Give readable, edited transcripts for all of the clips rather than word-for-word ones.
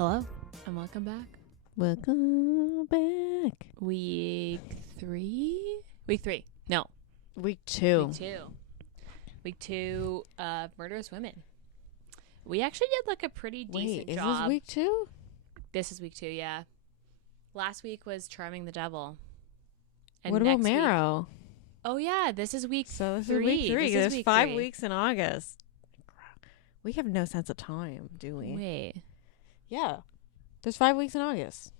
Hello and welcome back. Welcome back. Week three? No. Week two. Week two of Murderous Women. We actually did like a pretty decent job. Is this week two? This is week two, yeah. Last week was Charming the Devil. And what about next week- Marrow? Oh yeah, this is week So this three. is week three. This is There's week 5 three. weeks in August. We have no sense of time, do we? Wait. Yeah. There's 5 weeks in August.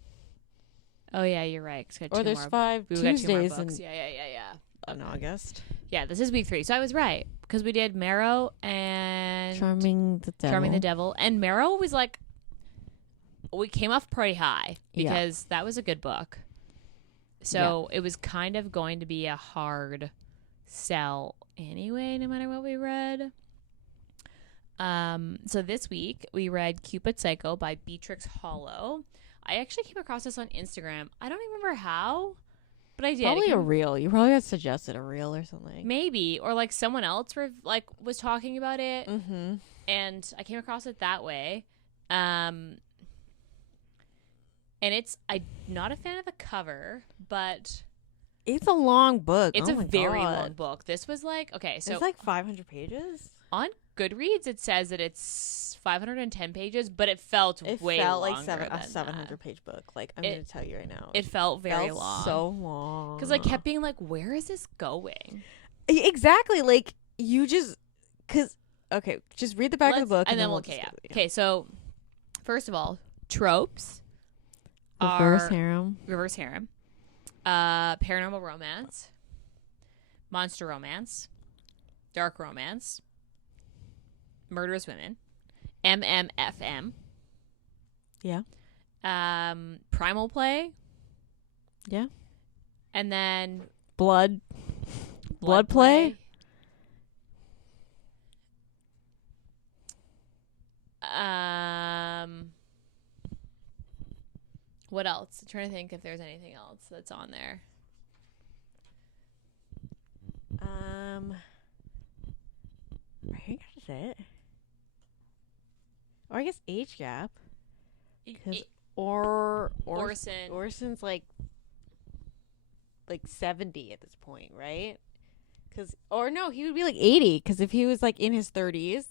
Oh yeah, you're right. Or there's 5 we got 2 more Tuesdays books. in Okay. August. Yeah, this is week 3. So I was right because we did Marrow and Charming the Devil. And Marrow was like, we came off pretty high Yeah. because that was a good book. So it was kind of going to be a hard sell anyway, no matter what we read. So this week we read Cupid Psycho by Beatrix Hallow. I actually came across this on Instagram. I don't even remember how, but I did. Probably a reel. You probably got suggested a reel or something. Maybe, or like someone else was talking about it, Mm-hmm. and I came across it that way. And I'm not a fan of the cover, but It's a long book. it's Oh a my very God. long book. This was like, okay, so it's like 500 pages. on Goodreads it says that it's 510 pages, but it felt It way felt longer like than a 700 that. page book. Like, I'm It- going to tell you right now. It felt very felt long. so long. Because I kept being like, where is this going? Exactly. Like, you just... Because... Okay, just read the back of the book. And then we'll, Okay, so first of all, tropes Reverse are harem. reverse harem, paranormal romance, monster romance, dark romance, murderous women, MMFM, Yeah. primal play, Yeah. and then Blood play? What else? I'm trying to think if there's anything else that's on there. I think that's it. Or I guess age gap. Because Orson. Orson's like 70 at this point, right? Or no, he would be like 80. Because if he was like in his 30s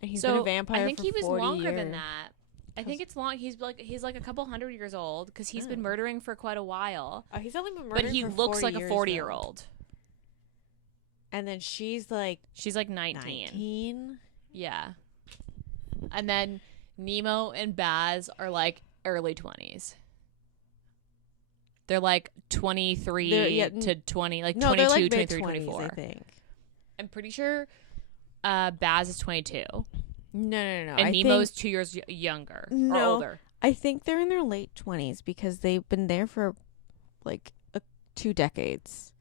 and he's been a vampire I think for he was 40 longer years. than that. I think it's long. He's like a couple hundred years old because he's been Oh. murdering for quite a while. Oh, he's only been murdering But he for looks 40 like a years, 40-year-old. And then she's like She's like 19. Yeah. And then Nemo and Baz are like early 20s. They're like 23 to 20, like no, 22, they're like 23, mid-20s, 24. I think. I'm pretty sure Baz is 22. No. And Nemo's 2 years younger or No. older. I think they're in their late 20s because they've been there for like 2 decades.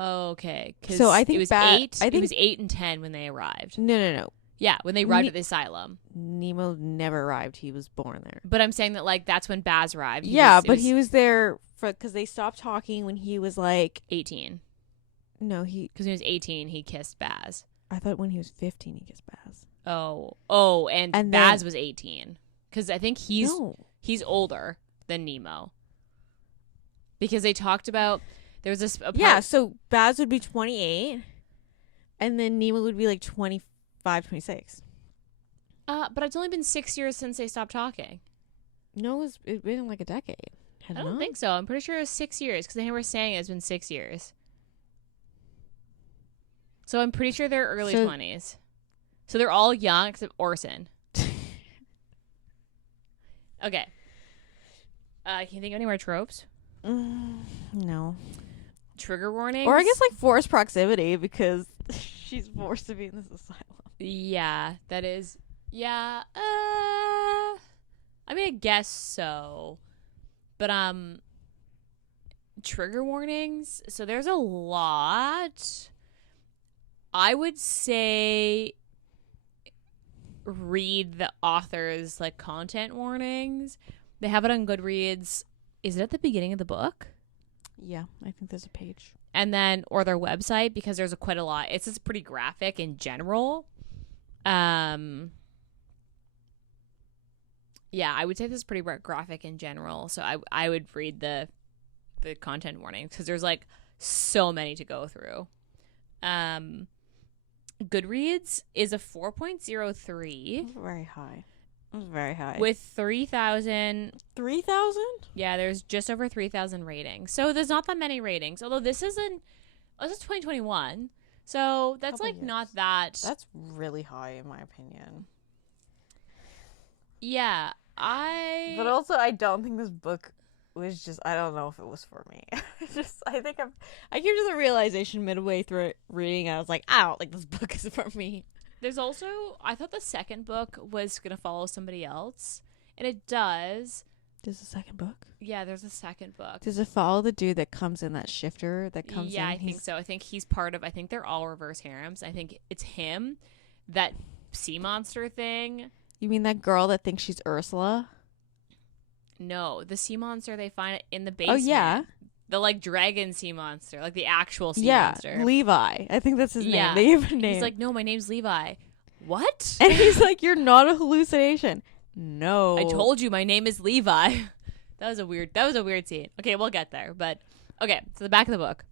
Okay. So I think it was it was 8 and 10 when they arrived. No. Yeah, when they arrived at the asylum. Nemo never arrived. He was born there. But I'm saying that like that's when Baz arrived. He was there because they stopped talking when he was like 18. No, Because when he was 18, he kissed Baz. I thought when he was 15 he kissed Baz. And Baz was 18. Because I think he's older than Nemo. Because they talked about there was this. So Baz would be 28, and then Nemo would be like 25, 26. But it's only been 6 years since they stopped talking. No, it's been like a decade. I don't think so. I'm pretty sure it was 6 years because they were saying it's been 6 years. So I'm pretty sure they're early 20s. So they're all young except Orson. Okay. Can you think of any more tropes? No. Trigger warnings? Or I guess like forced proximity because she's forced to be in this asylum. Yeah, that is. Yeah. I mean, I guess so. But trigger warnings. So there's a lot. I would say read the author's like content warnings. They have it on Goodreads. Is it at the beginning of the book? Yeah, I think there's a page. And then, or their website, because there's quite a lot. It's just pretty graphic in general. Yeah, I would say this is pretty graphic in general. So I would read the content warnings because there's like so many to go through. Goodreads is a 4.03. Very high. Very high. With 3,000. 3,000? Yeah, there's just over 3,000 ratings. So there's not that many ratings. Although this is 2021. So that's like not that. That's really high in my opinion. Yeah, But also, I don't think this book was just. I don't know if it was for me. I think I came to the realization midway through it reading. I was like, I don't think this book is for me. There's also, I thought the second book was gonna follow somebody else, and it does. There's a second book. Yeah, there's a second book. Does it follow the dude that comes in, that shifter that comes in? Yeah, I think so. I think he's part of. I think they're all reverse harems. I think it's him, that sea monster thing. You mean that girl that thinks she's Ursula? No, the sea monster they find in the basement. Oh, yeah. The, like, dragon sea monster. Like, the actual sea monster. Yeah, Levi. I think that's his name. They give a name. He's like, no, my name's Levi. What? And he's like, you're not a hallucination. No. I told you my name is Levi. That was a weird scene. Okay, we'll get there. But, okay, so the back of the book.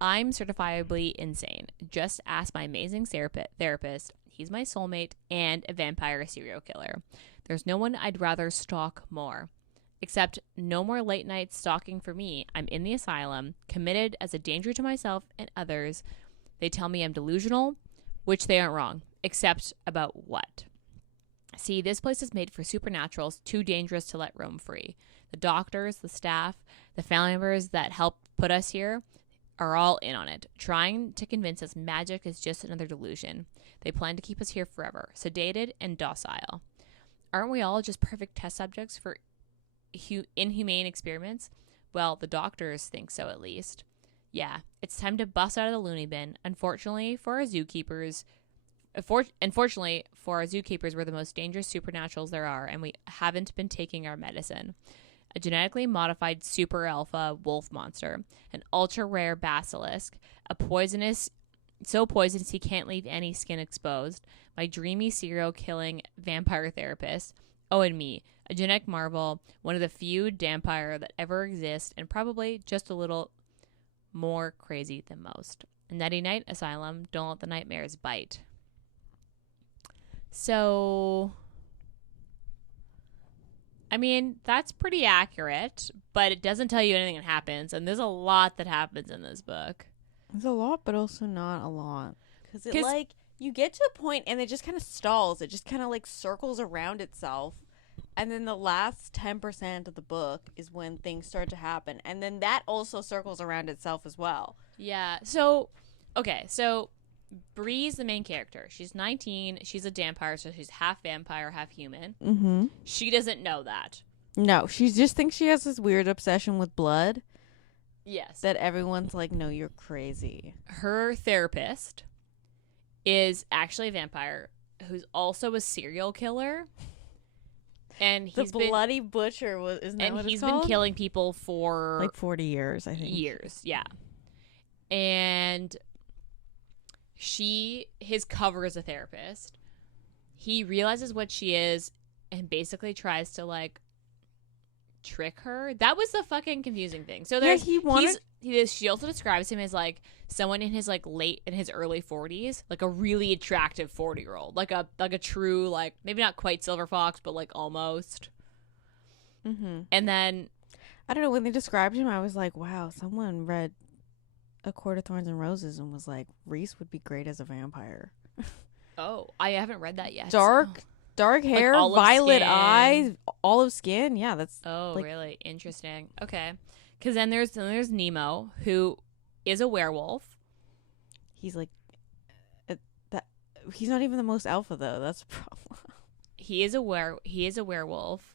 I'm certifiably insane. Just ask my amazing therapist. He's my soulmate and a vampire serial killer. There's no one I'd rather stalk more. Except no more late night stalking for me. I'm in the asylum, committed as a danger to myself and others. They tell me I'm delusional, which they aren't wrong. Except about what? See, this place is made for supernaturals too dangerous to let roam free. The doctors, the staff, the family members that helped put us here are all in on it, trying to convince us magic is just another delusion. They plan to keep us here forever, sedated and docile. Aren't we all just perfect test subjects for inhumane experiments? Well, the doctors think so, at least. Yeah, it's time to bust out of the loony bin. Unfortunately for our zookeepers, we're the most dangerous supernaturals there are, and we haven't been taking our medicine. A genetically modified super alpha wolf monster, an ultra rare basilisk, so poisonous he can't leave any skin exposed, my dreamy serial killing vampire therapist, and me, a genetic marvel, one of the few vampire that ever exist, and probably just a little more crazy than most. A nutty night asylum, don't let the nightmares bite. So, I mean, that's pretty accurate, but it doesn't tell you anything that happens, and there's a lot that happens in this book. There's a lot, but also not a lot. Because it, like, you get to a point and it just kind of stalls. It just kind of, like, circles around itself. And then the last 10% of the book is when things start to happen. And then that also circles around itself as well. Yeah. So, okay. So, Bree's the main character. She's 19. She's a vampire, so she's half vampire, half human. Mm-hmm. She doesn't know that. No, she just thinks she has this weird obsession with blood. Yes. That everyone's like, no, you're crazy. Her therapist is actually a vampire who's also a serial killer. And he's the bloody butcher isn't that what it's called? And he's been killing people for like 40 years, I think. Years, yeah. And his cover as a therapist. He realizes what she is and basically tries to like trick her. That was the fucking confusing thing. So there's she also describes him as like someone in his like early 40s, like a really attractive 40-year-old, like a true, like, maybe not quite silver fox, but like almost. Mm-hmm. And then I don't know, when they described him, I was like, wow, someone read A Court of Thorns and Roses and was like, Reese would be great as a vampire. Oh, I haven't read that yet. Dark hair, like violet eyes, olive skin. Yeah, that's. Oh, like, really interesting. Okay, because then there's Nemo, who is a werewolf. He's like he's not even the most alpha though. That's a problem. He is a werewolf,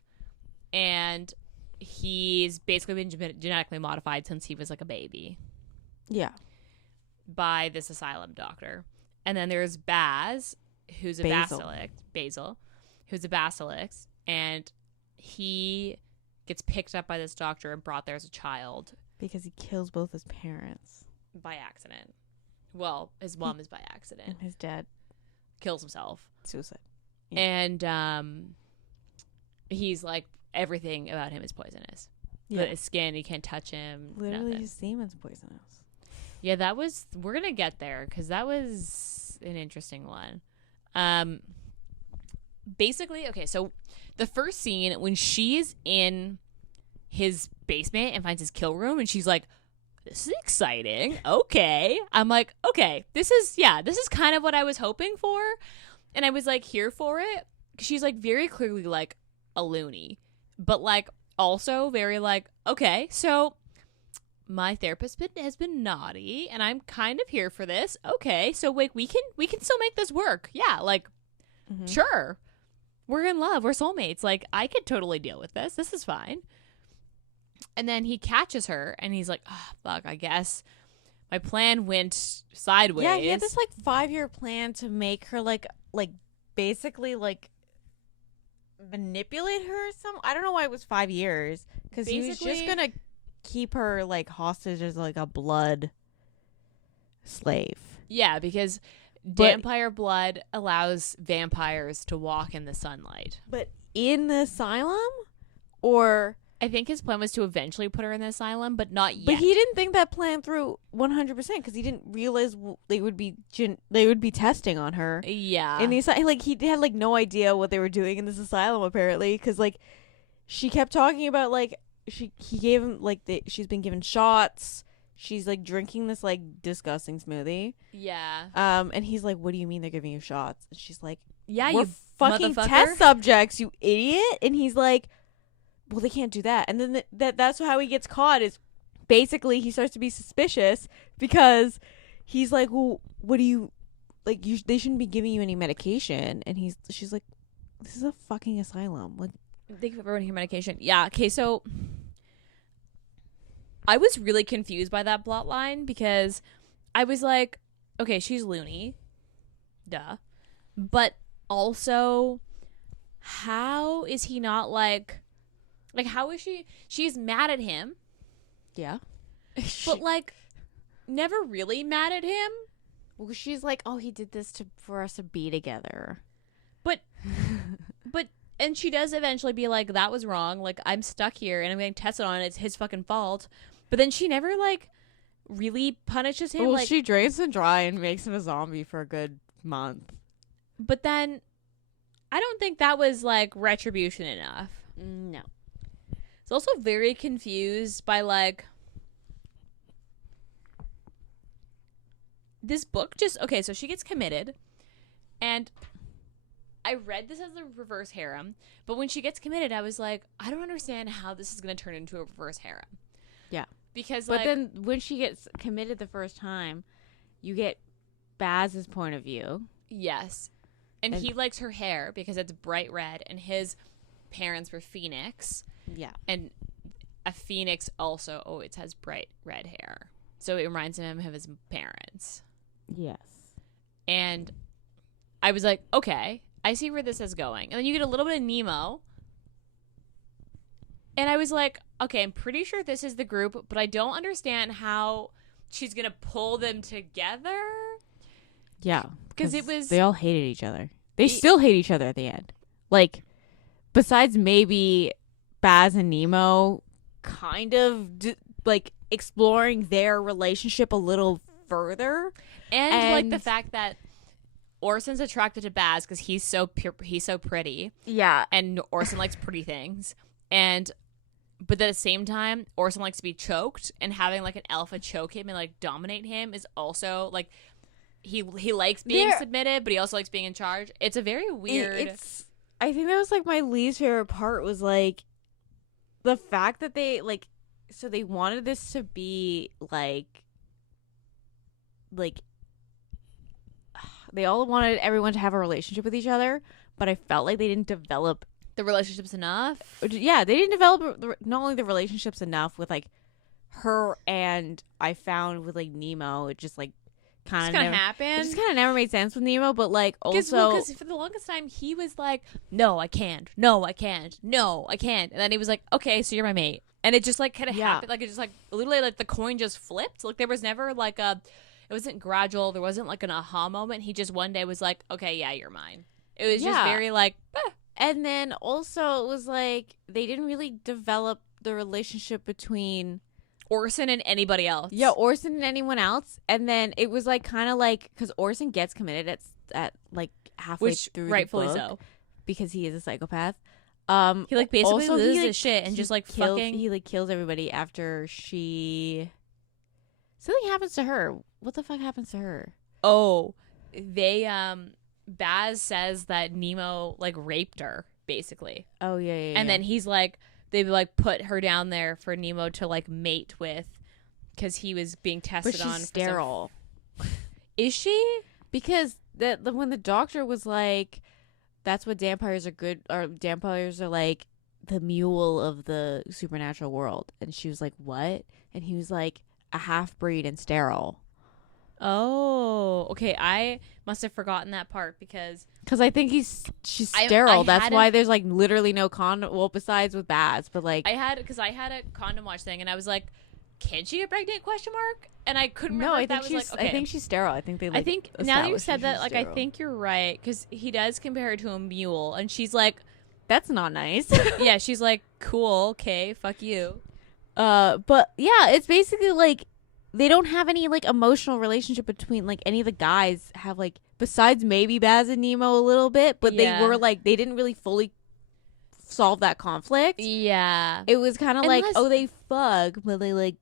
and he's basically been genetically modified since he was like a baby. Yeah. By this asylum doctor, and then there's Baz, who's a Basil, who's a basilisk, and he gets picked up by this doctor and brought there as a child. Because he kills both his parents. By accident. Well, his mom is by accident. And his dad kills himself. Suicide. Yeah. And he's like everything about him is poisonous. Yeah. But his skin, you can't touch him. Literally, nothing. his semen's poisonous. Yeah, we're gonna get there because that was an interesting one. Basically, okay, so the first scene when she's in his basement and finds his kill room, and she's like, "This is exciting." Okay, I'm like, okay, this is kind of what I was hoping for, and I was like here for it. She's like very clearly like a loony, but like also very like, okay, so my therapist has been naughty and I'm kind of here for this. Okay, so like we can still make this work. Yeah, like sure. We're in love. We're soulmates. Like I could totally deal with this. This is fine. And then he catches her and he's like, "Oh, fuck, I guess my plan went sideways." Yeah, he had this like 5-year plan to make her like basically like manipulate her or something. I don't know why it was 5 years, because he was just gonna keep her like hostage as like a blood slave. Yeah, because vampire blood allows vampires to walk in the sunlight. But in the asylum, or I think his plan was to eventually put her in the asylum, but not yet. But he didn't think that plan through 100% because he didn't realize they would be testing on her. Yeah. In the asylum, like he had like no idea what they were doing in this asylum apparently, because like she kept talking about like he gave him like she's been given shots. She's like drinking this like disgusting smoothie. Yeah. And he's like, "What do you mean they're giving you shots?" And she's like, "Yeah, we're you fucking test subjects, you idiot." And he's like, "Well, they can't do that." And then that's how he gets caught, is basically he starts to be suspicious because he's like, "Well, what do you like? They shouldn't be giving you any medication." And she's like, "This is a fucking asylum. Like, they give everyone here medication." Yeah. Okay. So I was really confused by that plot line because I was like, okay, she's loony, duh, but also, how is he not like how is she's mad at him, yeah, but like never really mad at him. Well, she's like, "Oh, he did this for us to be together," but and she does eventually be like, "That was wrong. Like I'm stuck here and I'm getting tested on it. It's his fucking fault." But then she never like really punishes him. Well, like, she drains him dry and makes him a zombie for a good month. But then I don't think that was like retribution enough. No. It's also very confused by like this book just okay, so she gets committed, and I read this as a reverse harem, but when she gets committed, I was like, I don't understand how this is going to turn into a reverse harem. Yeah. Because but then when she gets committed the first time, you get Baz's point of view. Yes. And he likes her hair because it's bright red, and his parents were Phoenix. Yeah. And a Phoenix also it has bright red hair. So it reminds him of his parents. Yes. And I was like, okay, I see where this is going. And then you get a little bit of Nemo. And I was like, okay, I'm pretty sure this is the group, but I don't understand how she's going to pull them together. Yeah. Because it was... They all hated each other. They still hate each other at the end. Like, besides maybe Baz and Nemo kind of, like, exploring their relationship a little further. And like, the fact that Orson's attracted to Baz because he's so pretty. Yeah. And Orson likes pretty things. But at the same time, Orson likes to be choked, and having like an alpha choke him and like dominate him is also like he likes being submitted, but he also likes being in charge. It's a very weird. I think that was like my least favorite part, was like the fact that they like, so they wanted this to be like they all wanted everyone to have a relationship with each other, but I felt like they didn't develop the relationships enough. Yeah, they didn't develop not only the relationships enough with like her, and I found with like Nemo, it just like kind of happened. It just kind of never made sense with Nemo, but like also because for the longest time he was like, "No, I can't. No, I can't. No, I can't." And then he was like, "Okay, so you're my mate." And it just like kind of happened, like it just like literally like the coin just flipped. Like there was never like it wasn't gradual. There wasn't like an aha moment. He just one day was like, "Okay, yeah, you're mine." It was just very like, And then also it was like they didn't really develop the relationship between Orson and anybody else. Yeah, Orson and anyone else. And then it was like kind of like because Orson gets committed at like halfway through rightfully the book so, because he is a psychopath. He like basically also, loses he, like, his shit and just like fucking. He like kills everybody after something happens to her. What the fuck happens to her? Oh, they Baz says that Nemo like raped her basically. Oh yeah. And then he's like, they like put her down there for Nemo to like mate with because he was being tested but she's on. Sterile. Is she? Because when the doctor was like, that's what vampires are good, or vampires are like the mule of the supernatural world, and she was like, what? And he was like, a half breed and sterile. Oh, okay. I must have forgotten that part because I think she's sterile. That's why there's like literally no condom. Well, besides with Baz, but like I had a condom watch thing, and I was like, "Can she get pregnant?" ? And I couldn't remember. No, if that was like, okay. I think she's sterile. I think they. Like, I think now that you said that, like, sterile. I think you're right because he does compare her to a mule, and she's like, "That's not nice." Yeah, she's like, "Cool, okay, fuck you." But yeah, it's basically like. They don't have any like emotional relationship between like any of the guys have like besides maybe Baz and Nemo a little bit, but Yeah. they were like they didn't really fully solve that conflict. Yeah, It was kind of like they fuck, but they like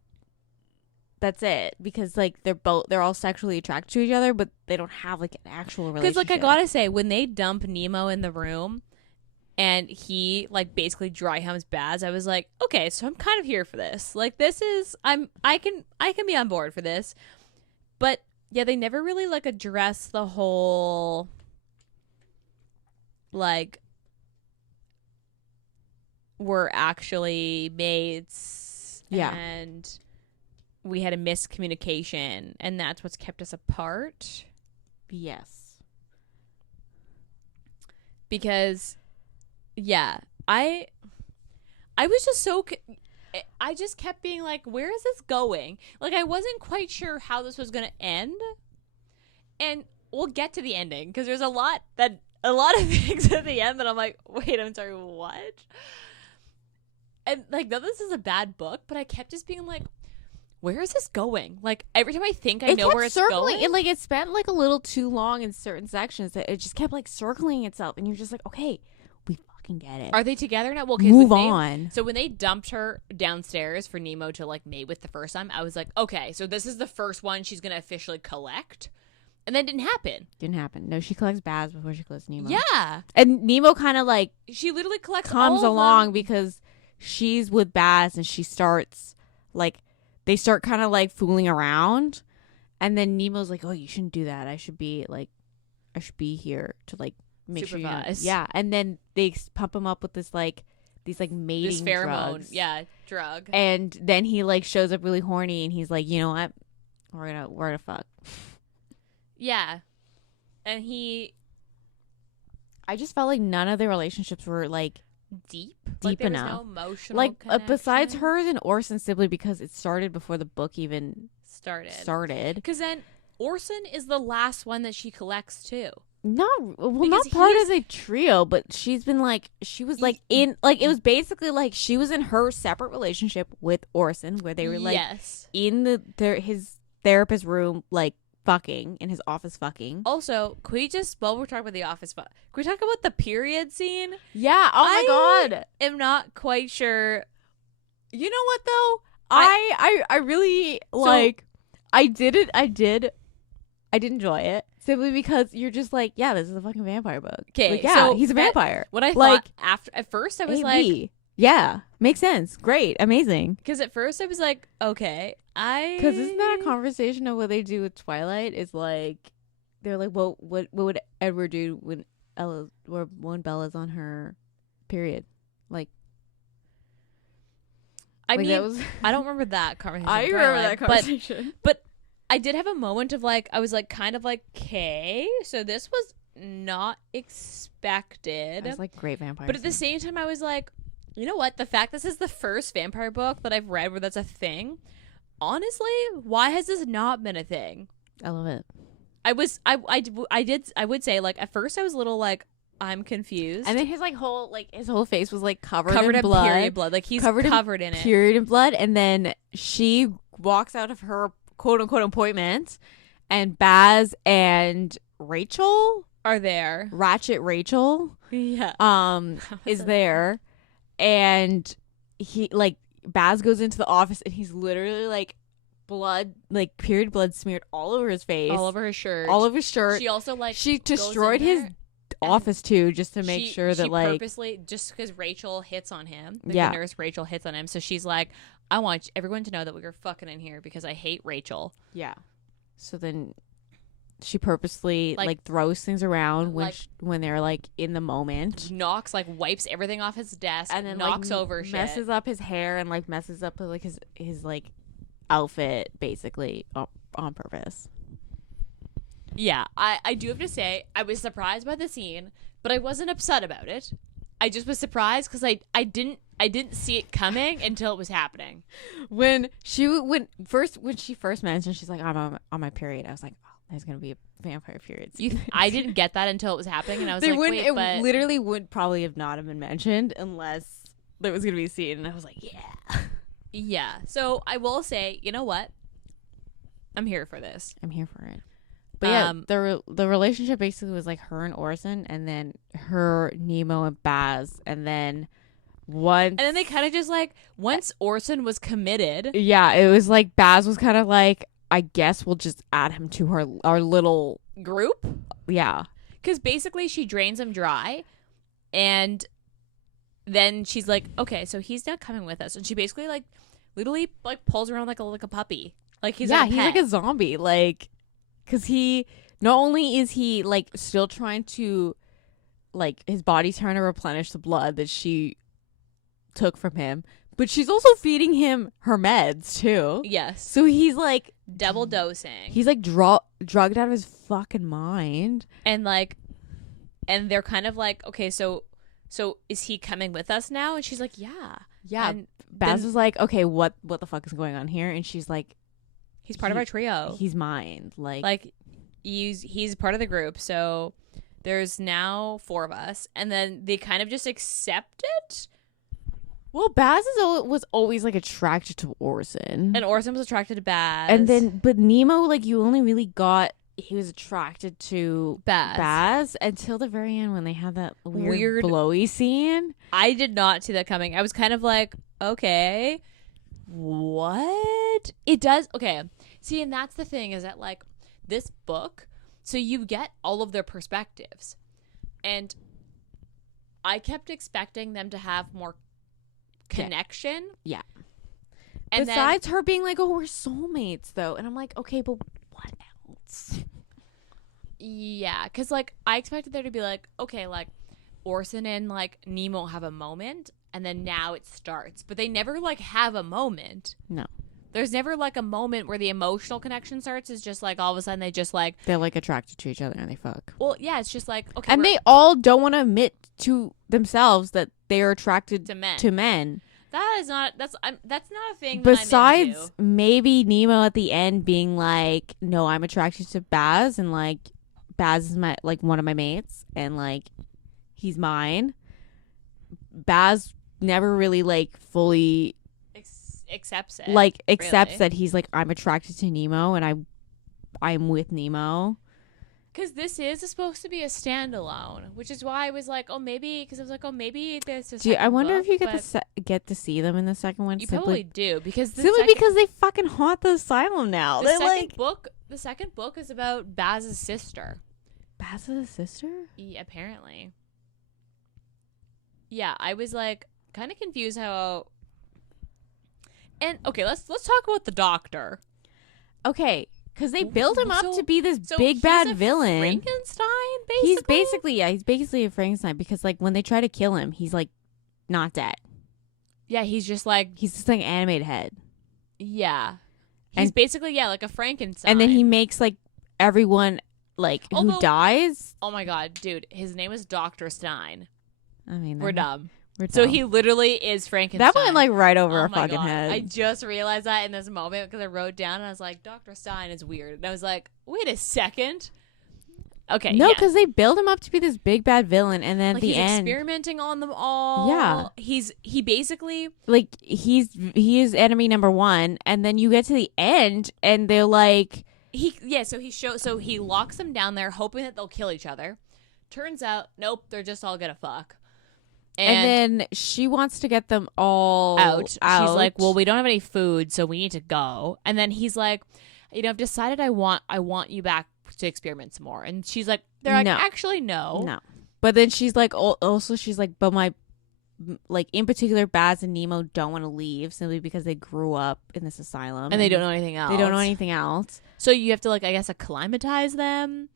that's it because like they're all sexually attracted to each other, but they don't have like an actual relationship. because like I gotta say when they dump Nemo in the room. And he like basically dry humps Baz. I was like, okay, so I'm kind of here for this. Like this is I can be on board for this. But yeah, they never really like address the whole like we're actually mates. Yeah. And we had a miscommunication and that's what's kept us apart. Yes. Because yeah, I was just I just kept being like, where is this going? Like, I wasn't quite sure how this was going to end. And we'll get to the ending because there's a lot of things at the end that I'm like, wait, I'm sorry, what? And like, no, this is a bad book, but I kept just being like, where is this going? Like, every time I think I know where it's going. It, like, it spent like a little too long in certain sections that it just kept like circling itself. And you're just like, okay, get it. Are they together now? Well, move on. So when they dumped her downstairs for Nemo to like mate with the first time, I was like, okay, so this is the first one she's gonna officially collect, and then it didn't happen. No, she collects Baz before she collects Nemo. Yeah, and Nemo kind of like she literally collects comes all of along them. Because she's with Baz and she starts like they start kind of like fooling around, and then Nemo's like, oh, you shouldn't do that. I should be here to like. Make supervise. Sure yeah, and then they pump him up with this like these like mating this pheromone, drugs. Yeah, drug. And then he like shows up really horny, and he's like, you know what, we're gonna fuck. Yeah, and I just felt like none of the relationships were like deep like, enough. No emotional like besides connection. hers and Orson, simply because it started before the book even started. Because then Orson is the last one that she collects too. Not Because part of the trio, but she's been like she was like in like it was basically like she was in her separate relationship with Orson where they were like in his therapist room like fucking in his office fucking. Also, can we just while we're talking about the office, can we talk about the period scene? Yeah. Oh my god. I'm not quite sure. You know what though? I really like. I did enjoy it. Simply because you're just like, yeah, this is a fucking vampire book. Okay, like, yeah, so he's a vampire. What I like, thought at first I was like, yeah, makes sense, great, amazing. Because at first I was like, okay, because isn't that a conversation of what they do with Twilight? Is like, they're like, what would Edward do when Bella's on her period? Like, I like mean, I don't remember that conversation. I remember that conversation, but I did have a moment of like, I was like, kind of like, okay, so this was not expected. It's like great vampire. But at the same time, I was like, you know what? The fact this is the first vampire book that I've read where that's a thing, honestly, why has this not been a thing? I love it. I would say like at first I was a little like, I'm confused. And then his whole face was like covered in in blood. period blood. Like he's covered in it. Period in blood. And then she walks out of her quote unquote appointment, and Baz and Rachel are there. Ratchet Rachel, is there, and he like Baz goes into the office, and he's literally like blood, like period blood smeared all over his face, all over his shirt, She also like she destroyed his office too, just to make sure that like purposely, just because Rachel hits on him, the nurse Rachel hits on him, so she's like, I want everyone to know that we were fucking in here because I hate Rachel. Yeah. So then she purposely like throws things around when they're like in the moment, wipes everything off his desk, and then knocks over shit, messes up his hair, and like messes up like his like outfit basically on purpose. Yeah, I do have to say I was surprised by the scene, but I wasn't upset about it. I just was surprised because I didn't see it coming until it was happening. When she first mentioned she's like, I'm on my period, I was like, oh, there's gonna be a vampire period. I didn't get that until it was happening, and I was literally would probably have not have been mentioned unless there was gonna be a scene, and I was like, yeah. So I will say, you know what? I'm here for this. I'm here for it. But yeah, the relationship basically was like her and Orson, and then her, Nemo, and Baz, and then they kind of just like, once Orson was committed. Yeah, it was like Baz was kind of like, I guess we'll just add him to our little group. Yeah, because basically she drains him dry, and then she's like, okay, so he's not coming with us, and she basically like literally like pulls around like a puppy, like he's like a zombie, like. Because he, not only is he, like, still trying to, like, his body's trying to replenish the blood that she took from him, but she's also feeding him her meds, too. Yes. So he's, like... double dosing. He's, like, drugged out of his fucking mind. And, like, and they're kind of like, okay, so is he coming with us now? And she's like, yeah. Yeah. And Baz was like, okay, what the fuck is going on here? And she's like... He's part of our trio. He's mine. Like he's part of the group. So there's now 4 of us, and then they kind of just accept it. Well, Baz was always like attracted to Orson, and Orson was attracted to Baz. And then, but Nemo, like you only really got he was attracted to Baz until the very end when they had that weird blowy scene. I did not see that coming. I was kind of like, okay, what? It does. Okay. See, and that's the thing is that like this book, so you get all of their perspectives. And I kept expecting them to have more connection. Yeah. And besides her being like, oh, we're soulmates though. And I'm like, okay, but what else? Yeah, because like I expected there to be like, okay, like Orson and like Nemo have a moment and then now it starts. But they never like have a moment. No. There's never like a moment where the emotional connection starts. It's just like all of a sudden they just like they're like attracted to each other and they fuck. Well, yeah, it's just like okay. And they all don't want to admit to themselves that they are attracted to men. That's not a thing. Besides, that I'm into. Maybe Nemo at the end being like, "No, I'm attracted to Baz, and like Baz is my like one of my mates, and like he's mine." Baz never really like fully accepts it. Like accepts that he's like, I'm attracted to Nemo, and I'm with Nemo. Because this is supposed to be a standalone, which is why I was like, oh, maybe. Because I was like, oh, maybe there's a second I wonder book, if you get to see them in the second one. You probably do because because they fucking haunt the asylum now. The second book is about Baz's sister. Baz's sister? Yeah, apparently. Yeah, I was like kind of confused how. And okay, let's talk about the doctor. Okay. Because they build him up to be this big bad villain. Frankenstein, basically? He's basically a Frankenstein because, like, when they try to kill him, he's, like, not dead. Yeah, he's just, like... He's just, like, an animated head. Yeah. He's basically, like a Frankenstein. And then he makes, like, everyone, like, who dies. Oh, my God, dude. His name is Dr. Stein. I mean... We're dumb. So he literally is Frankenstein. That went like right over our fucking head. I just realized that in this moment because I wrote down and I was like, Dr. Stein is weird. And I was like, wait a second. Okay. No, yeah. because they build him up to be this big bad villain, and then at the he's end, experimenting on them all. Yeah. He basically like he is enemy number one, and then you get to the end, and they're like, so he locks them down there, hoping that they'll kill each other. Turns out, nope, they're just all gonna fuck. And then she wants to get them all out. She's like, well, we don't have any food, so we need to go. And then he's like, I've decided I want you back to experiment some more. And she's like, actually, no. No. But then she's like, also she's like, but my, like, in particular, Baz and Nemo don't want to leave simply because they grew up in this asylum. And they don't know anything else. So you have to, like, I guess, acclimatize them.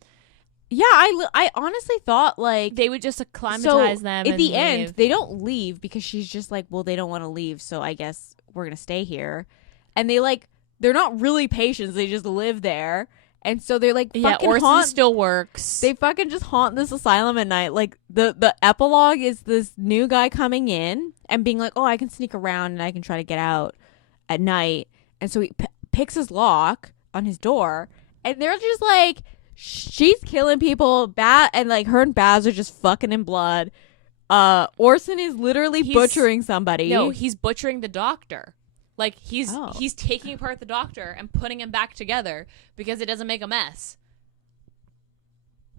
Yeah, I honestly thought, like, they would just acclimatize them. At the end, they don't leave because she's just like, well, they don't want to leave, so I guess we're going to stay here. And they're not really patients. They just live there. And so they're like, fucking Orson still works. They fucking just haunt this asylum at night. Like, the epilogue is this new guy coming in and being like, oh, I can sneak around and I can try to get out at night. And so he picks his lock on his door. And they're just like, she's killing people. And like, her and Baz are just fucking in blood. Orson is literally butchering somebody. No, he's butchering the doctor. Like, he's taking apart the doctor and putting him back together because it doesn't make a mess.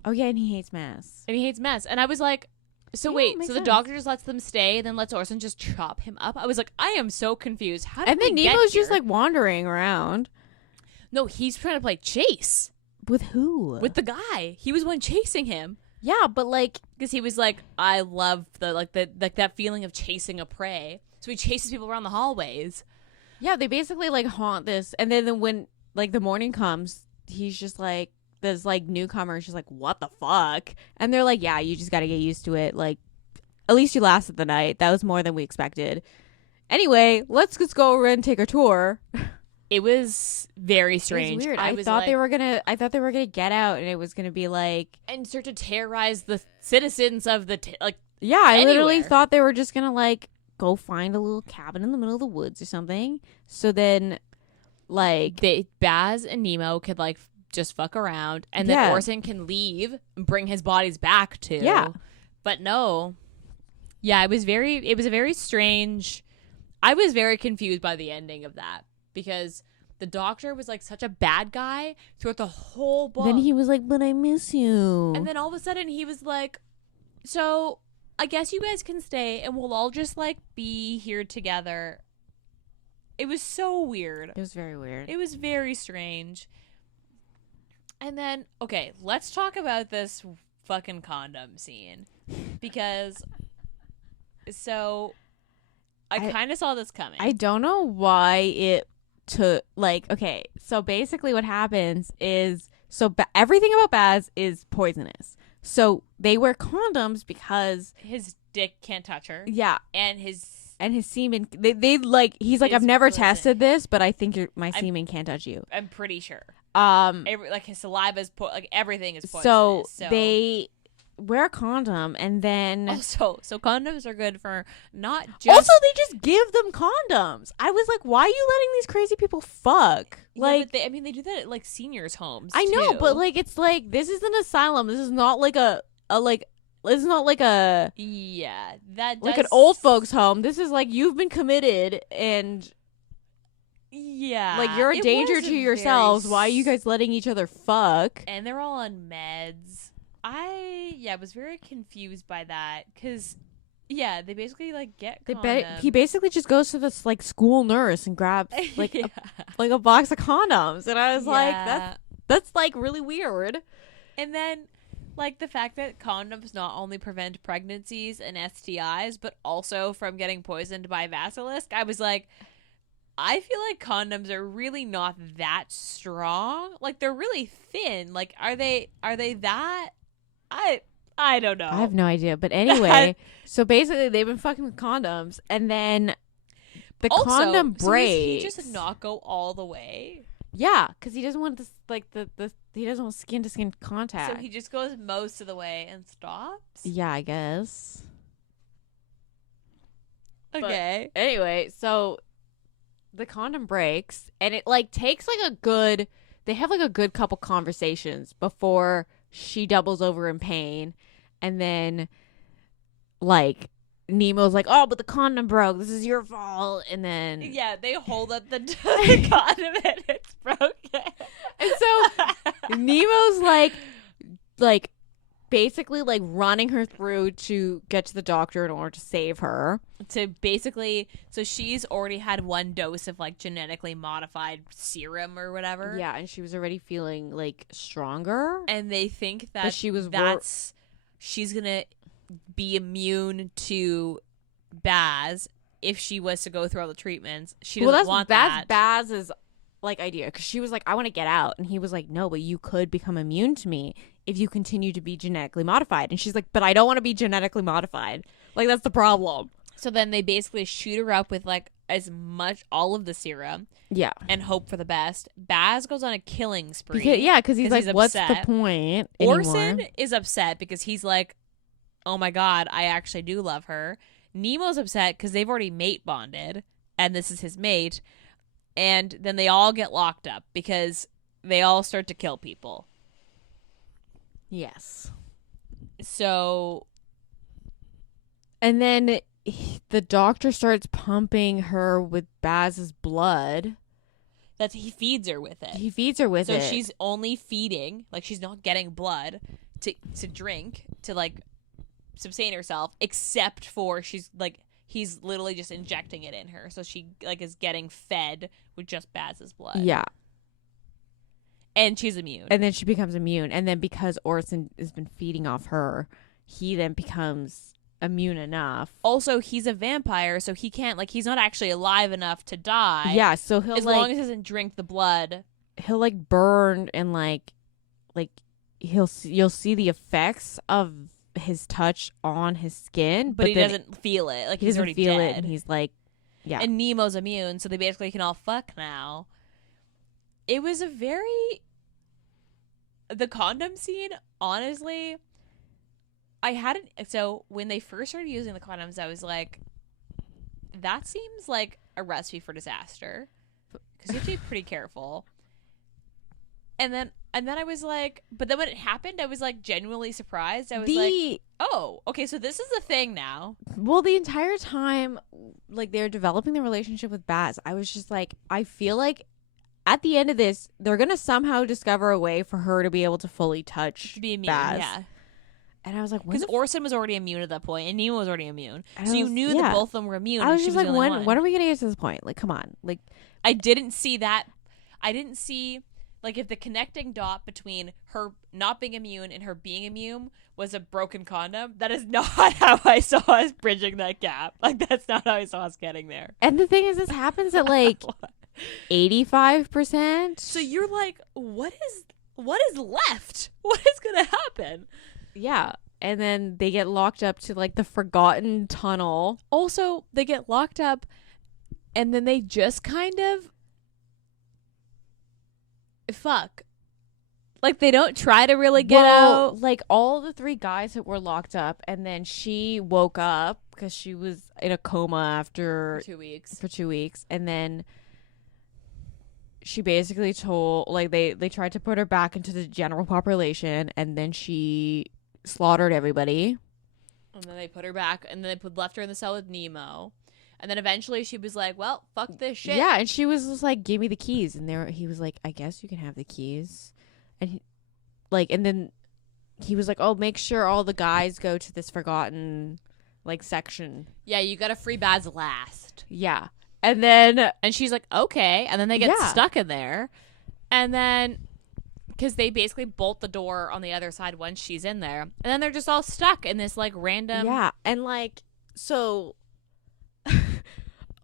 Oh, yeah, and he hates mess. And I was like, so the doctor just lets them stay and then lets Orson just chop him up? I was like, I am so confused. How did then they Nemo's get just, like, wandering around. No, he's trying to play chase. With who? With the guy. He was one chasing him. Yeah, but, like... Because he was like, I love that feeling of chasing a prey. So he chases people around the hallways. Yeah, they basically, like, haunt this. And then when, like, the morning comes, he's just, like, this, like, newcomer. She's like, what the fuck? And they're like, yeah, you just got to get used to it. Like, at least you lasted the night. That was more than we expected. Anyway, let's just go over and take a tour. It was very strange. It was weird. I thought they were gonna get out, and it was gonna be like and start to terrorize the citizens of the Yeah, I literally thought they were just gonna like go find a little cabin in the middle of the woods or something. So then, like, Baz and Nemo could like just fuck around, and then Orson can leave and bring his bodies back too. Yeah, but no. Yeah, it was a very strange. I was very confused by the ending of that. Because the doctor was like such a bad guy throughout the whole book. Then he was like, but I miss you. And then all of a sudden he was like, so I guess you guys can stay and we'll all just like be here together. It was so weird. It was very weird. It was very strange. And then, okay, let's talk about this fucking condom scene. Because, so I kind of saw this coming. I don't know why it okay, so basically what happens is everything about Baz is poisonous, so they wear condoms because his dick can't touch her. Yeah, and his semen, they like, he's like, I've never tested this, but I think my semen can't touch you. I'm pretty sure. Like his saliva is like everything is poisonous. So they wear a condom, and then so condoms are good for not just. Also, they just give them condoms. I was like, why are you letting these crazy people fuck? Like, yeah, they do that at like seniors' homes. I know, but like, it's like, this is an asylum. This is not like this is not like a like an old folks' home. This is like, you've been committed, and like, you're a danger to yourselves. Why are you guys letting each other fuck? And they're all on meds. I was very confused by that because, they basically like get condoms. He basically just goes to this like school nurse and grabs like a box of condoms, and I was like, that's like really weird. And then like the fact that condoms not only prevent pregnancies and STIs but also from getting poisoned by basilisk, I was like, I feel like condoms are really not that strong. Like, they're really thin. Like, are they that? I don't know. I have no idea. But anyway, so basically they've been fucking with condoms, and then the condom breaks. So does he just not go all the way? Yeah, because he doesn't want this, like, he doesn't want skin to skin contact. So he just goes most of the way and stops? Yeah, I guess. Okay. But anyway, so the condom breaks, and it like takes like they have like a good couple conversations before she doubles over in pain. And then, like, Nemo's like, oh, but the condom broke. This is your fault. And then... Yeah, they hold up the condom and it's broken. And so Nemo's like basically like running her through to get to the doctor in order to save her. So she's already had one dose of like genetically modified serum or whatever. Yeah, and she was already feeling like stronger. And they think that she's gonna be immune to Baz if she was to go through all the treatments. She doesn't want that. That's Baz's like idea, because she was like, I want to get out, and he was like, no, but you could become immune to me if you continue to be genetically modified. And she's like, but I don't want to be genetically modified. Like, that's the problem. So then they basically shoot her up with like all of the serum. Yeah. And hope for the best. Baz goes on a killing spree. Because he's like, what's the point anymore? Orson is upset because he's like, oh my God, I actually do love her. Nemo's upset because they've already mate bonded and this is his mate. And then they all get locked up because they all start to kill people. Yes. So. And then the doctor starts pumping her with Baz's blood. He feeds her with it. So she's only feeding, like she's not getting blood to drink, to like sustain herself, except for he's literally just injecting it in her. So she like is getting fed with just Baz's blood. Yeah. And she's immune. And then she becomes immune. And then because Orson has been feeding off her, he then becomes immune enough. Also, he's a vampire, so he can't, like, he's not actually alive enough to die. Yeah, so he'll as long as he doesn't drink the blood. He'll like burn and like you'll see the effects of his touch on his skin, but he doesn't feel it. Like, he's already dead. It, and he's like, yeah. And Nemo's immune, so they basically can all fuck now. It was the condom scene, honestly, so when they first started using the condoms, I was like, that seems like a recipe for disaster, because you have to be pretty careful. And then I was like, but then when it happened, I was like genuinely surprised. I was like, oh, okay, so this is a thing now. Well, the entire time, like, they're developing the relationship with Baz, I was just like, I feel like at the end of this, they're gonna somehow discover a way for her to be able to fully touch Baz. Yeah. And I was like, because Orson was already immune at that point, and Nemo was already immune, so you knew that both of them were immune. I was just like, when are we gonna get to this point? Like, come on, like, I didn't see that. I didn't see, like, if the connecting dot between her not being immune and her being immune was a broken condom. That is not how I saw us bridging that gap. Like, that's not how I saw us getting there. And the thing is, this happens at like 85%. So you're like, what is left? What is gonna happen? Yeah. And then they get locked up to like the forgotten tunnel. Also, they get locked up and then they just kind of fuck. Like, they don't try to really get out. Like, all the three guys that were locked up, and then she woke up because she was in a coma for 2 weeks. And then she basically told, like, they tried to put her back into the general population, and then she slaughtered everybody. And then they put her back, and then they left her in the cell with Nemo. And then eventually she was like, well, fuck this shit. Yeah, and she was just like, give me the keys. And he was like, I guess you can have the keys. And and then he was like, oh, make sure all the guys go to this forgotten, like, section. Yeah, you gotta free Baz last. Yeah. And she's like, okay. And then they get stuck in there. And then, because they basically bolt the door on the other side once she's in there. And then they're just all stuck in this, like, random. Yeah. And, like, so.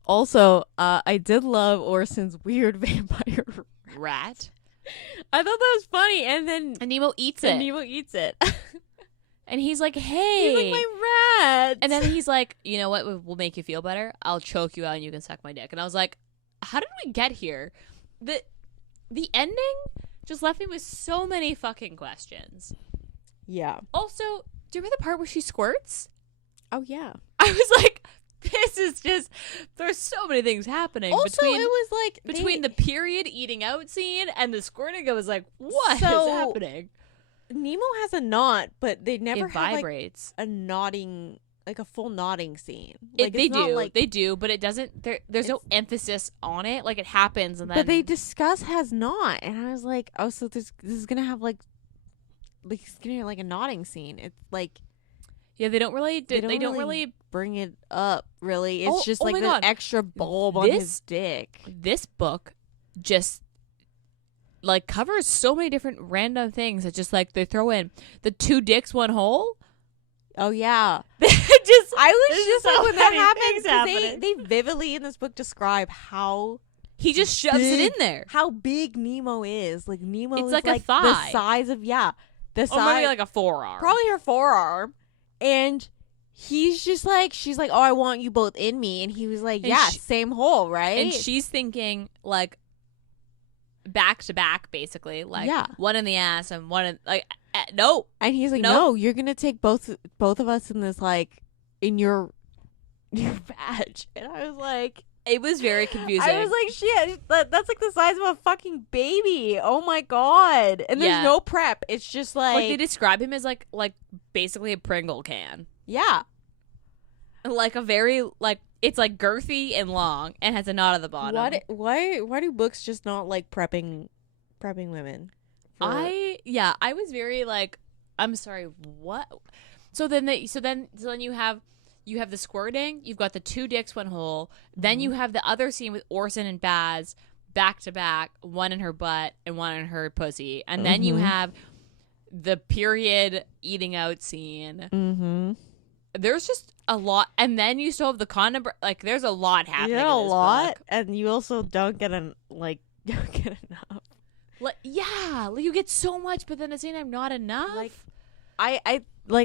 Also, I did love Orson's weird vampire rat. I thought that was funny. And Nemo eats it. And he's like, hey. He's like, my rat. And then he's like, you know what will make you feel better? I'll choke you out and you can suck my dick. And I was like, how did we get here? The ending just left me with so many fucking questions. Yeah. Also, do you remember the part where she squirts? Oh, yeah. I was like, this is just, there's so many things happening. Also, it was like, between the period eating out scene and the squirting, I was like, what is happening? Nemo has a knot, but they never it have vibrates. like a nodding, like a full nodding scene. Like they do, but it doesn't. There's no emphasis on it. Like it happens, and then but they discuss has not, and I was like, oh, so this is gonna have like it's gonna have like a nodding scene. It's like. Yeah, they don't really bring it up. Really, it's just like an extra bulb on his dick. This book just like covers so many different random things. It's just like they throw in the 2 dicks, 1 hole. Oh yeah, I was just like when that happens. They vividly in this book describe how he just shoves it in there. How big Nemo is. Like Nemo is like a thigh, the size of the size, or maybe like a forearm. Probably her forearm. And he's just like, she's like, oh, I want you both in me. And he was like, same hole, right? And she's thinking like back to back, basically. Like one in the ass and one in, like, no. And he's like, no, you're going to take both of us in this, like, in your badge. And I was like. It was very confusing. I was like, shit, that's like the size of a fucking baby. Oh my God. And there's no prep. It's just like they describe him as like basically a Pringle can. Yeah. Like a very, like, it's like girthy and long and has a knot at the bottom. Why do books just not like prepping women? I was very like, I'm sorry, what? So then you have the squirting, you've got the 2 dicks, 1 hole, then you have the other scene with Orson and Baz back to back, one in her butt and one in her pussy, and then you have the period eating out scene. Mm-hmm. There's just a lot, and then you still have the condom. Like, there's a lot happening. Yeah, a lot, and you also don't get enough. Like, you get so much, but then at the same time, not enough. Like,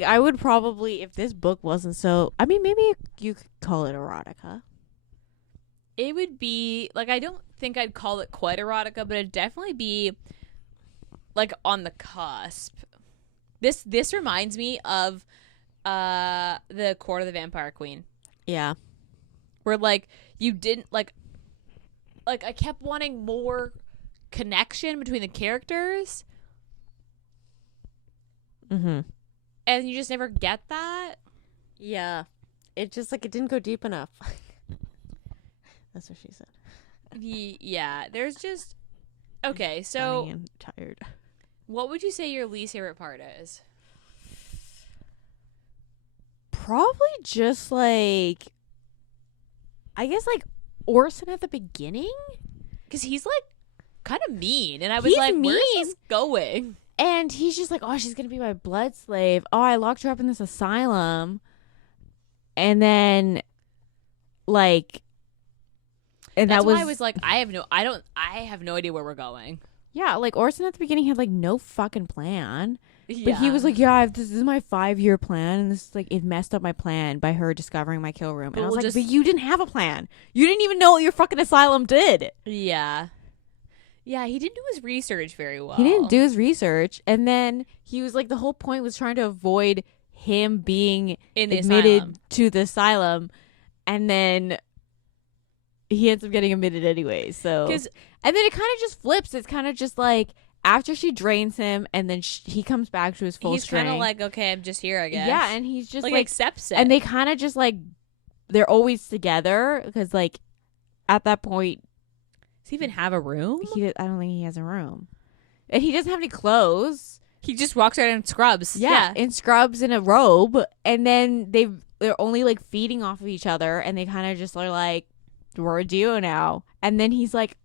I would probably, if this book wasn't so, I mean, maybe you could call it erotica. It would be, like, I don't think I'd call it quite erotica, but it'd definitely be, like, on the cusp. This reminds me of the Court of the Vampire Queen. Yeah. Where, like, you didn't, like, I kept wanting more connection between the characters. Mm-hmm. And you just never get that. Yeah. It just, like, it didn't go deep enough. That's what she said. Yeah. There's just... Okay, so... I'm tired. What would you say your least favorite part is? Probably just, like... I guess, like, Orson at the beginning? Because he's, like, kind of mean. And I was like, where's this going? And he's just like, oh, she's going to be my blood slave. Oh, I locked her up in this asylum. And then, like... And that's why I was like, I have no idea where we're going. Yeah, like, Orson at the beginning had, like, no fucking plan. Yeah. But he was like, this is my 5-year plan, and this is, like, it messed up my plan by her discovering my kill room. And I was like, but you didn't have a plan. You didn't even know what your fucking asylum did. Yeah. Yeah, he didn't do his research very well. He didn't do his research. And then he was like, the whole point was trying to avoid him being admitted to the asylum. And then he ends up getting admitted anyway. So, and then it kind of just flips. It's kind of just like after she drains him and then he comes back to his full strength. He's kind of like, okay, I'm just here, I guess. Yeah, and he's just like accepts it. And they kind of just like, they're always together because like at that point, does he even have a room? I don't think he has a room. And he doesn't have any clothes. He just walks around in scrubs. Yeah, in scrubs and a robe. And then they're only like feeding off of each other. And they kind of just are like, we're a duo now. And then he's like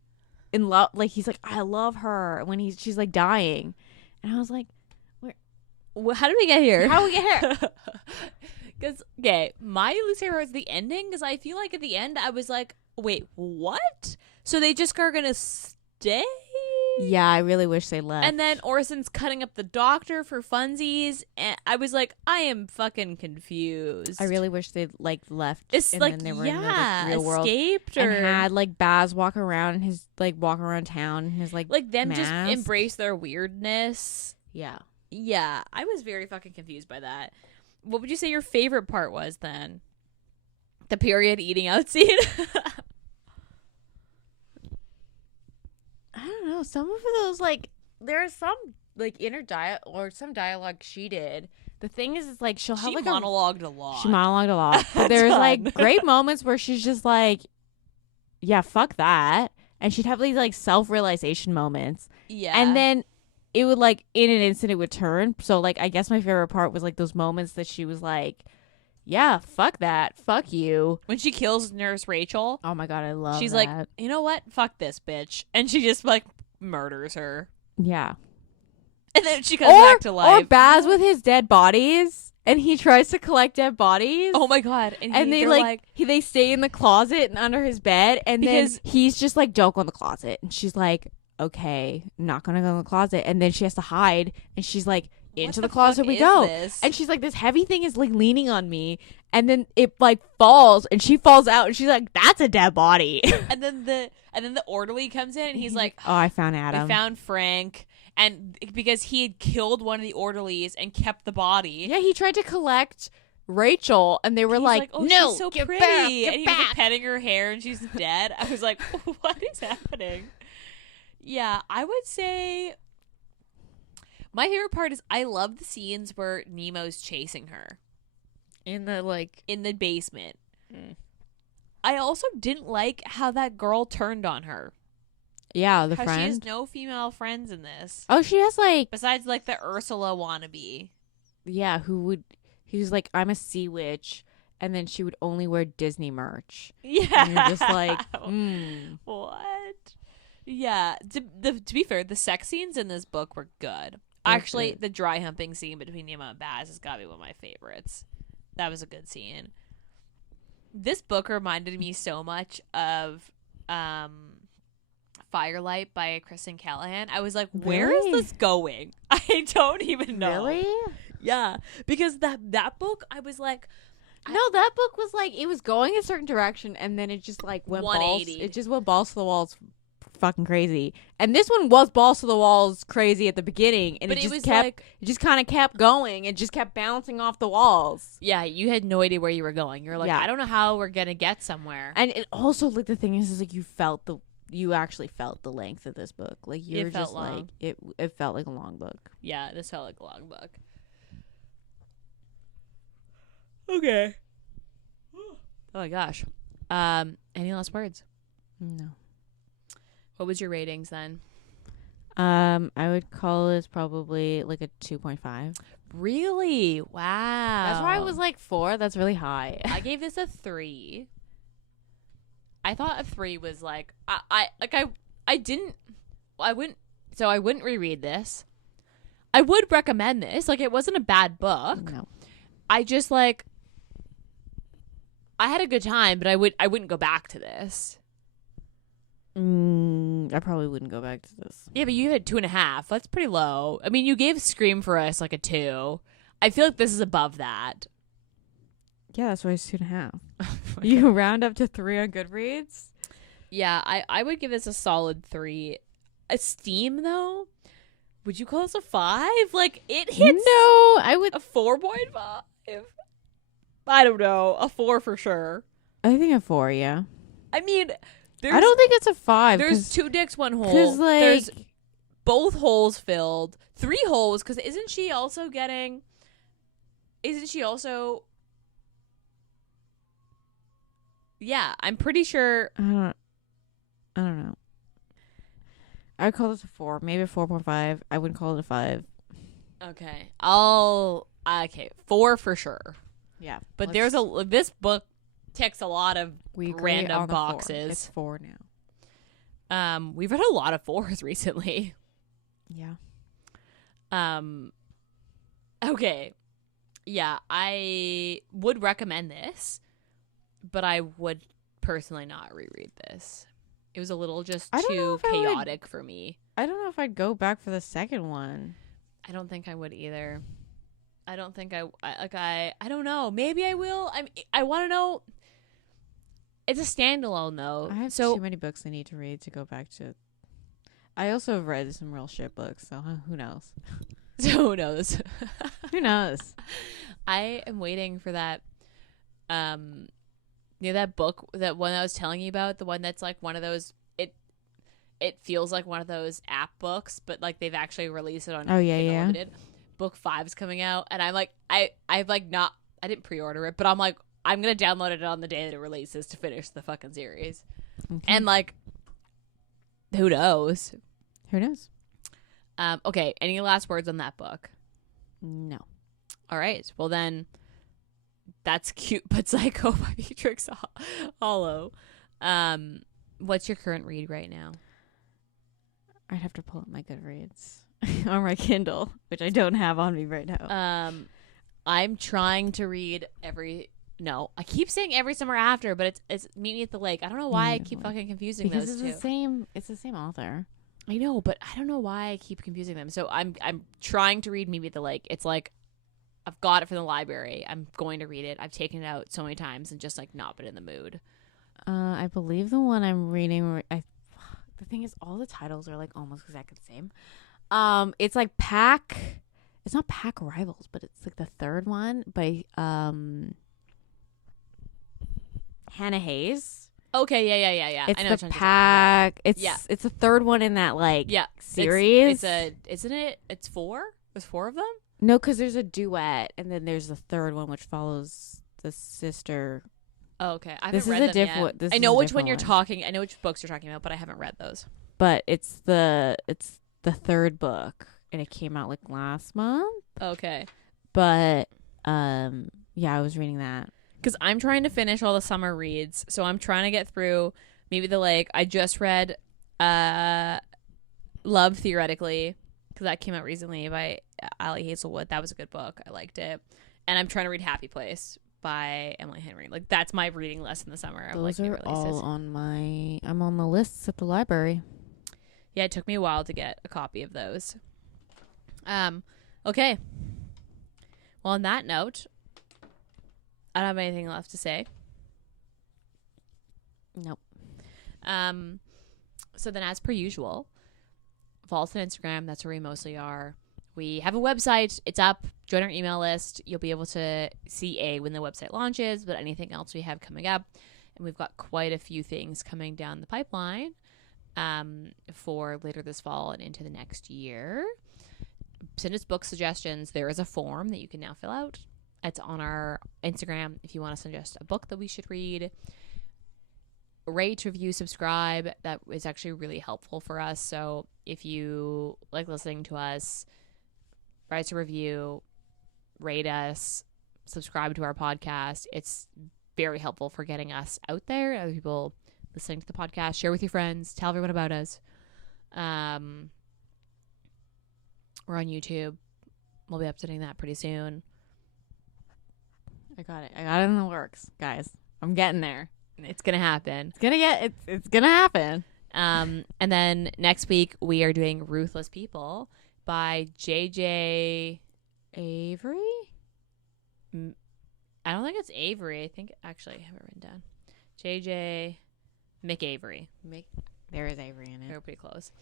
in love. Like he's like, I love her. When she's like dying. And I was like, how did we get here? How did we get here? Because, okay, my least favorite was the ending. Because I feel like at the end I was like, wait, what? So they just are going to stay? Yeah, I really wish they left. And then Orson's cutting up the doctor for funsies. And I was like, I am fucking confused. I really wish they like left. It's and like, then they were in the like, real world. Escaped and had like Baz walk around and his like walk around town and his like them mask. Just embrace their weirdness. Yeah. Yeah, I was very fucking confused by that. What would you say your favorite part was then? The period eating out scene? I don't know. Some of those, like, there are some, like in her or some dialogue she did. The thing is like she'll have like monologued a lot. She monologued a lot. But there's like great moments where she's just like, yeah, fuck that. And she'd have these like self-realization moments. Yeah. And then it would like in an instant it would turn. So like I guess my favorite part was like those moments that she was like, yeah, fuck that. Fuck you. When she kills Nurse Rachel. Oh my God, I love She's that. like, you know what? Fuck this bitch. And she just like murders her. Yeah. And then she comes back to life. Or Baz with his dead bodies. And he tries to collect dead bodies. Oh my God. And they stay in the closet and under his bed. And then he's just like, don't go in the closet. And she's like, okay, not gonna go in the closet. And then she has to hide. And she's like, into the closet we go. And she's like, this heavy thing is like leaning on me. And then it like falls and she falls out. And she's like, that's a dead body. And then the orderly comes in and he's like, oh, I found Adam. I found Frank. And because he had killed one of the orderlies and kept the body. Yeah, he tried to collect Rachel, and they were like, oh, no, she's so get pretty. Back, and he was like petting her hair, and she's dead. I was like, what is happening? Yeah, I would say my favorite part is I love the scenes where Nemo's chasing her. In the basement. Mm. I also didn't like how that girl turned on her. Yeah, the how friend. She has no female friends in this. Oh, she has like besides like the Ursula wannabe. Yeah, he was like, I'm a sea witch, and then she would only wear Disney merch. Yeah, and you're just like, what? Yeah. To be fair, the sex scenes in this book were good. They're Actually, good. the dry humping scene between Nemo and Baz has got to be one of my favorites. That was a good scene. This book reminded me so much of Firelight by Kristen Callahan. I was like, where is this going? I don't even know. Really? Yeah. Because that book, I was like... No, that book was like, it was going a certain direction, and then it just like went 180. balls. It just went balls to the walls fucking crazy. And this one was balls to the walls crazy at the beginning, and it just kind of kept going. It just kept bouncing off the walls. Yeah, you had no idea where you were going. You're like, yeah. I don't know how we're going to get somewhere. And it also, like, the thing is like, you actually felt the length of this book. Like, you were just long. Like, it felt like a long book. Yeah, this felt like a long book. Okay. Oh my gosh. Any last words? No. What was your ratings then? I would call this probably like a 2.5. Really? Wow. That's why I was like 4. That's really high. I gave this a 3. I thought a 3 was like I wouldn't reread this. I would recommend this. Like, it wasn't a bad book. No. I just like I had a good time, but I wouldn't go back to this. I probably wouldn't go back to this. Yeah, but you had 2.5. That's pretty low. I mean, you gave Scream for Us like a 2. I feel like this is above that. Yeah, that's why it's 2.5. You round up to 3 on Goodreads? Yeah, I would give this a solid 3. A Steam, though? Would you call this a 5? Like, it hits... No, I would... A 4.5? I don't know. A 4 for sure. I think a 4, yeah. I mean... I don't think it's a 5. There's 2 dicks, 1 hole. Because, like... There's both holes filled. 3 holes, because isn't she also... Yeah, I'm pretty sure... I don't know. I would call this a 4. Maybe a 4.5. I wouldn't call it a 5. Okay. Okay, 4 for sure. Yeah. But this book ticks a lot of random boxes. 4. It's 4 now. We've read a lot of 4s recently. Yeah. Okay. Yeah, I would recommend this, but I would personally not reread this. It was a little just too chaotic for me. I don't know if I'd go back for the second one. I don't think I would either. I don't think I don't know. Maybe I will. I want to know. It's a standalone though. I have too many books I need to read to go back to. I also have read some real shit books, so who knows? So who knows? Who knows? I am waiting for that. That book, that one I was telling you about, the one that's like one of those. it feels like one of those app books, but like they've actually released it on Limited. Book 5 is coming out, and I'm like, I've like not, I didn't pre-order it, but I'm like, I'm gonna download it on the day that it releases to finish the fucking series. And like, who knows? Okay, any last words on that book? No. All right, well then, that's Cute But Psycho by Beatrix Hallow. What's your current read right now? I'd have to pull up my Goodreads or my Kindle, which I don't have on me right now. I'm trying to read I keep saying Every Summer After, but it's Meet Me at the Lake. I don't know why I keep fucking confusing because those two. It's the same author. I know, but I don't know why I keep confusing them. So I'm trying to read Meet Me at the Lake. It's like I've got it from the library. I'm going to read it. I've taken it out so many times and just like not been in the mood. I believe the one I'm reading. The thing is, all the titles are like almost exactly the same. It's like Pack. It's not Pack Rivals, but it's like the third one by Hannah Hayes. Okay, yeah. It's I know the Pack. It's the third one in that series. Isn't it? It's 4. There's 4 of them. No, because there's a duet, and then there's the third one which follows the sister. Oh, okay. I haven't read them yet. I know which one you're talking. I know which books you're talking about, but I haven't read those. But it's the third book, and it came out like last month. Okay. But I was reading that because I'm trying to finish all the summer reads, so I'm trying to get through Maybe the Lake. I just read Love Theoretically because that came out recently by Ali Hazelwood. That was a good book. I liked it, and I'm trying to read Happy Place by Emily Henry. Like that's my reading list in the summer. Those are all on I'm on the lists at the library. Yeah, it took me a while to get a copy of those. Okay. Well, on that note, I don't have anything left to say. Nope. So then, as per usual, follow us on Instagram. That's where we mostly are. We have a website. It's up. Join our email list. You'll be able to see when the website launches, but anything else we have coming up. And we've got quite a few things coming down the pipeline for later this fall and into the next year. Send us book suggestions. There is a form that you can now fill out. It's on our Instagram if you want to suggest a book that we should read. Rate, review, subscribe. That is actually really helpful for us. So if you like listening to us, write us a review, rate us, subscribe to our podcast. It's very helpful for getting us out there. Other people listening to the podcast, share with your friends, tell everyone about us. We're on YouTube. We'll be updating that pretty soon. I got it in the works, guys. I'm getting there. It's gonna happen. It's gonna happen. And then next week we are doing Ruthless People by J.J. Avery? I don't think it's Avery. I think actually I have it written down. J.J. McAvery. There is Avery in it. They're pretty close.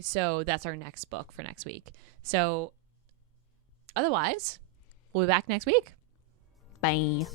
So that's our next book for next week. So otherwise, we'll be back next week. Bye.